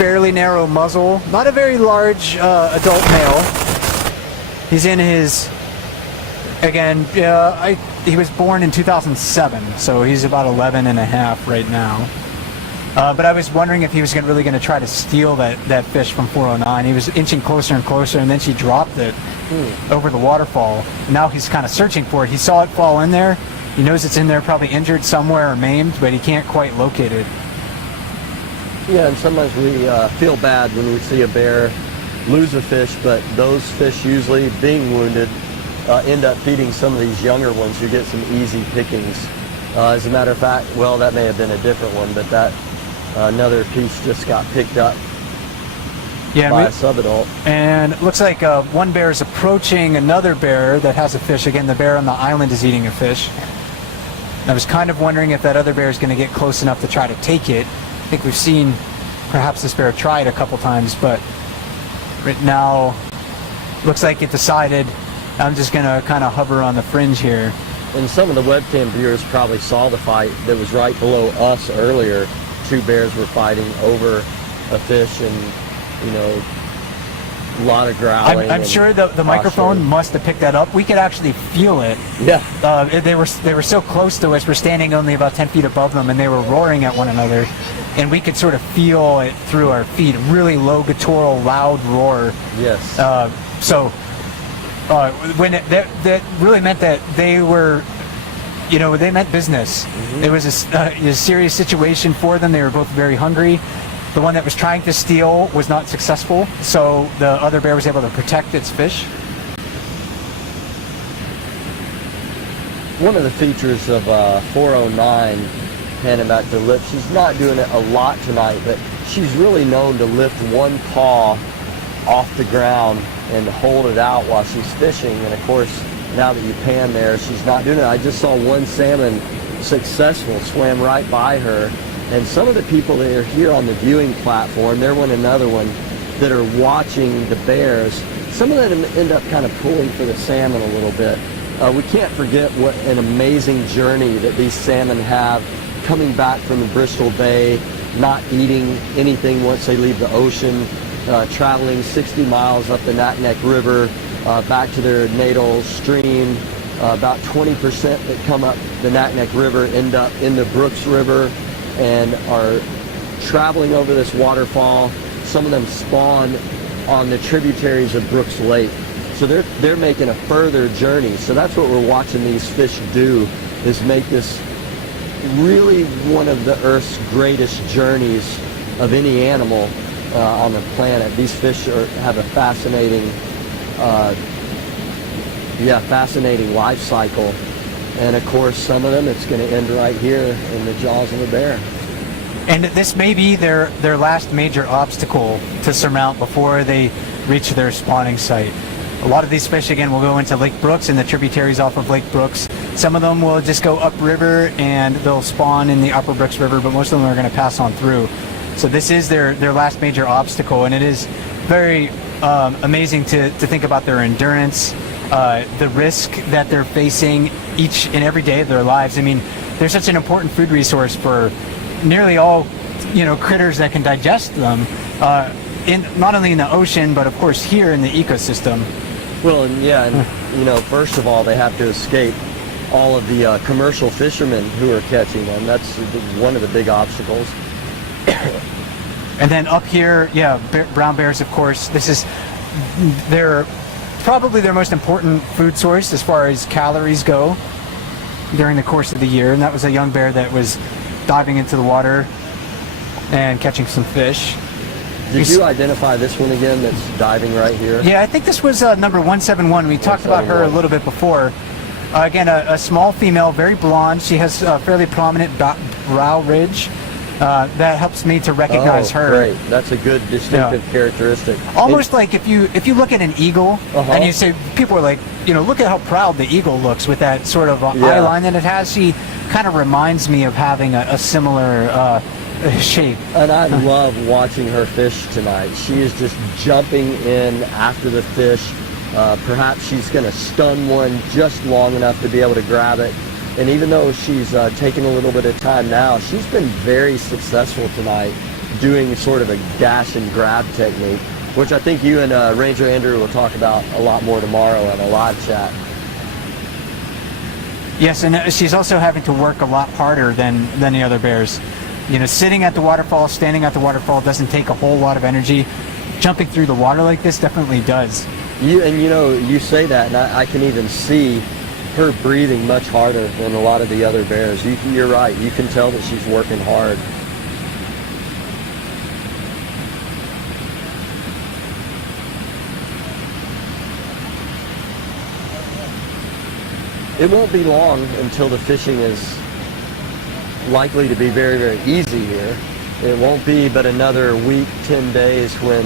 fairly narrow muzzle, not a very large adult male. He's in his, again, he was born in 2007, so he's about 11 and a half right now. But I was wondering if he was really going to try to steal that fish from 409. He was inching closer and closer, and then she dropped it over the waterfall. Now he's kind of searching for it. He saw it fall in there. He knows it's in there, probably injured somewhere or maimed, but he can't quite locate it. Yeah, and sometimes we feel bad when we see a bear lose a fish, but those fish usually, being wounded, end up feeding some of these younger ones. You get some easy pickings. As a matter of fact, well, that may have been a different one, but that another piece just got picked up by a subadult. And it looks like one bear is approaching another bear that has a fish. Again, the bear on the island is eating a fish. I was kind of wondering if that other bear is going to get close enough to try to take it. I think we've seen perhaps this bear try it a couple times, but right now looks like it decided I'm just going to kind of hover on the fringe here. And some of the webcam viewers probably saw the fight that was right below us earlier. Two bears were fighting over a fish, and you know, a lot of growling. I'm sure the microphone must have picked that up. We could actually feel it. Yeah. They were so close to us. We're standing only about 10 feet above them, and they were roaring at one another, and we could sort of feel it through our feet. Really low, guttural, loud roar. Yes. When that really meant that they were, you know, they meant business. Mm-hmm. It was a serious situation for them. They were both very hungry. The one that was trying to steal was not successful, so the other bear was able to protect its fish. One of the features of 409, handing back to Lip, she's not doing it a lot tonight, but she's really known to lift one paw off the ground and hold it out while she's fishing. And of course, now that you pan there, she's not doing it. I just saw one salmon successful, swam right by her. And some of the people that are here on the viewing platform, there went another one, that are watching the bears. Some of them end up kind of pulling for the salmon a little bit. We can't forget what an amazing journey that these salmon have coming back from the Bristol Bay, not eating anything once they leave the ocean, traveling 60 miles up the Naknek River, back to their natal stream. About 20% that come up the Naknek River end up in the Brooks River and are traveling over this waterfall. Some of them spawn on the tributaries of Brooks Lake. So they're making a further journey. So that's what we're watching these fish do, is make this really one of the Earth's greatest journeys of any animal on the planet. These fish have a fascinating life cycle. And of course, some of them, it's going to end right here in the jaws of a bear. And this may be their last major obstacle to surmount before they reach their spawning site. A lot of these fish, again, will go into Lake Brooks and the tributaries off of Lake Brooks. Some of them will just go upriver and they'll spawn in the Upper Brooks River, but most of them are going to pass on through. So this is their last major obstacle, and it is very amazing to think about their endurance, the risk that they're facing each and every day of their lives. I mean, they're such an important food resource for nearly all, you know, critters that can digest them, not only in the ocean, but of course here in the ecosystem. Well, and yeah, and you know, first of all, they have to escape all of the commercial fishermen who are catching them. That's one of the big obstacles. And then up here, yeah, brown bears, of course. This is probably their most important food source as far as calories go during the course of the year. And that was a young bear that was diving into the water and catching some fish. Did you identify this one again that's diving right here? Yeah, I think this was number 171. We talked about her a little bit before. Again, a small female, very blonde. She has a fairly prominent brow ridge. That helps me to recognize her. Great. That's a good distinctive characteristic. Almost like if you look at an eagle and you say, people are like, you know, look at how proud the eagle looks with that sort of eye line that it has. She kind of reminds me of having a similar shape. And I love watching her fish tonight. She is just jumping in after the fish. Perhaps she's going to stun one just long enough to be able to grab it. And even though she's taking a little bit of time now, she's been very successful tonight doing sort of a dash and grab technique, which I think you and Ranger Andrew will talk about a lot more tomorrow in a live chat. Yes, and she's also having to work a lot harder than the other bears. You know, sitting at the waterfall, standing at the waterfall doesn't take a whole lot of energy. Jumping through the water like this definitely does. You say that, and I can even see her breathing much harder than a lot of the other bears. You're right. You can tell that she's working hard. It won't be long until the fishing is likely to be very, very easy here. It won't be but another week, 10 days when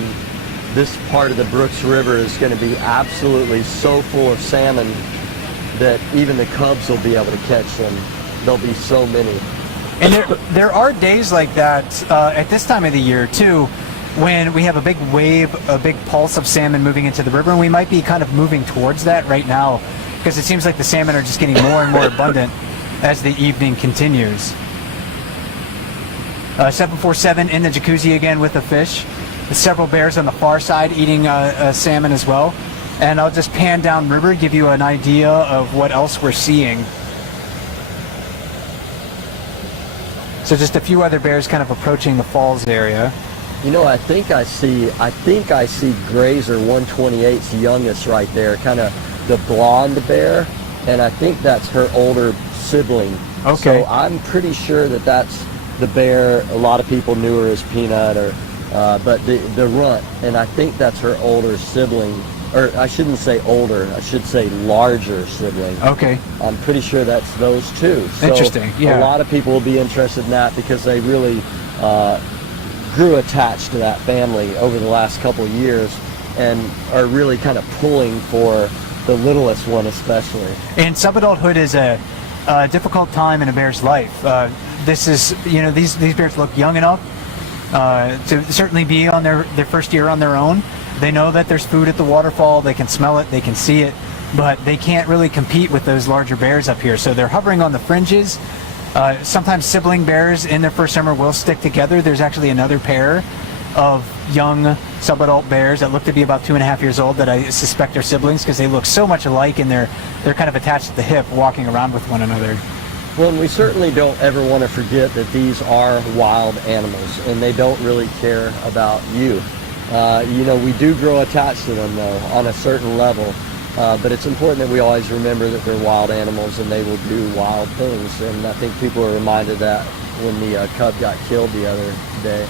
this part of the Brooks River is going to be absolutely so full of salmon that even the cubs will be able to catch them. There'll be so many. And there are days like that at this time of the year too, when we have a big wave, a big pulse of salmon moving into the river, and we might be kind of moving towards that right now, because it seems like the salmon are just getting more and more abundant as the evening continues. 747 in the jacuzzi again with the fish. There's several bears on the far side eating salmon as well. And I'll just pan down river, give you an idea of what else we're seeing. So just a few other bears kind of approaching the falls area. You know, I think I see Grazer 128's youngest right there, kind of the blonde bear, and I think that's her older sibling. Okay. So I'm pretty sure that that's the bear. A lot of people knew her as Peanut, or but the runt, and I think that's her older sibling, or I shouldn't say older, I should say larger sibling. Okay. I'm pretty sure that's those two. So interesting. Yeah. A lot of people will be interested in that because they really grew attached to that family over the last couple of years and are really kind of pulling for the littlest one especially. And subadulthood is a difficult time in a bear's life. This is, you know, these bears look young enough to certainly be on their first year on their own. They know that there's food at the waterfall, they can smell it, they can see it, but they can't really compete with those larger bears up here. So they're hovering on the fringes. Sometimes sibling bears in their first summer will stick together. There's actually another pair of young subadult bears that look to be about 2.5 years old that I suspect are siblings because they look so much alike, and they're kind of attached at the hip, walking around with one another. Well, and we certainly don't ever want to forget that these are wild animals, and they don't really care about you. You know, we do grow attached to them, though, on a certain level. But it's important that we always remember that they're wild animals and they will do wild things. And I think people are reminded that when the cub got killed the other day.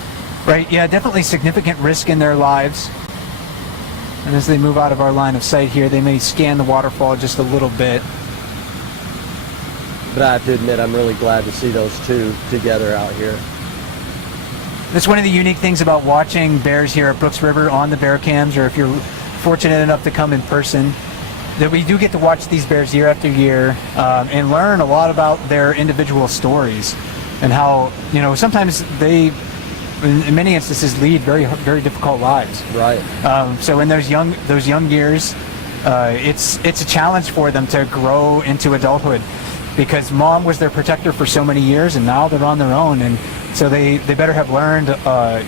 Right, yeah, definitely significant risk in their lives. And as they move out of our line of sight here, they may scan the waterfall just a little bit. But I have to admit, I'm really glad to see those two together out here. That's one of the unique things about watching bears here at Brooks River on the bear cams, or if you're fortunate enough to come in person, that we do get to watch these bears year after year and learn a lot about their individual stories and how, you know, sometimes they, in many instances, lead very, very difficult lives. Right. So in those young years, it's a challenge for them to grow into adulthood, because mom was their protector for so many years, and now they're on their own, and so they better have learned,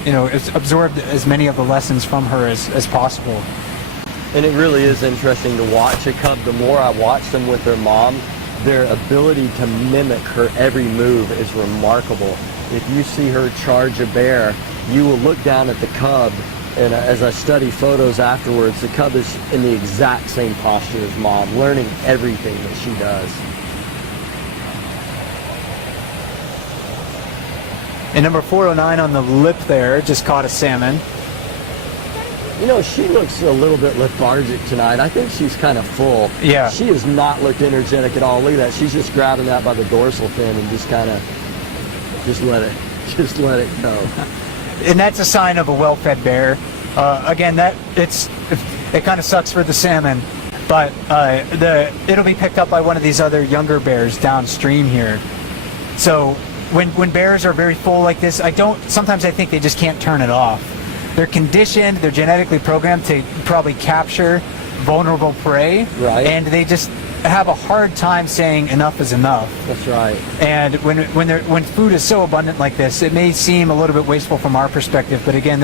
you know, absorbed as many of the lessons from her as possible. And it really is interesting to watch a cub. The more I watch them with their mom, their ability to mimic her every move is remarkable. If you see her charge a bear, you will look down at the cub, and as I study photos afterwards, the cub is in the exact same posture as mom, learning everything that she does. And number 409 on the lip there just caught a salmon. You know, she looks a little bit lethargic tonight. I think she's kind of full. Yeah. She has not looked energetic at all. Look at that. She's just grabbing that by the dorsal fin and just kind of, just let it go. And that's a sign of a well-fed bear. Again, it kind of sucks for the salmon, but it'll be picked up by one of these other younger bears downstream here. So when bears are very full like this, sometimes I think they just can't turn it off. They're conditioned, they're genetically programmed to probably capture vulnerable prey. Right. And they just, have a hard time saying enough is enough. That's right. And when food is so abundant like this, it may seem a little bit wasteful from our perspective, but again,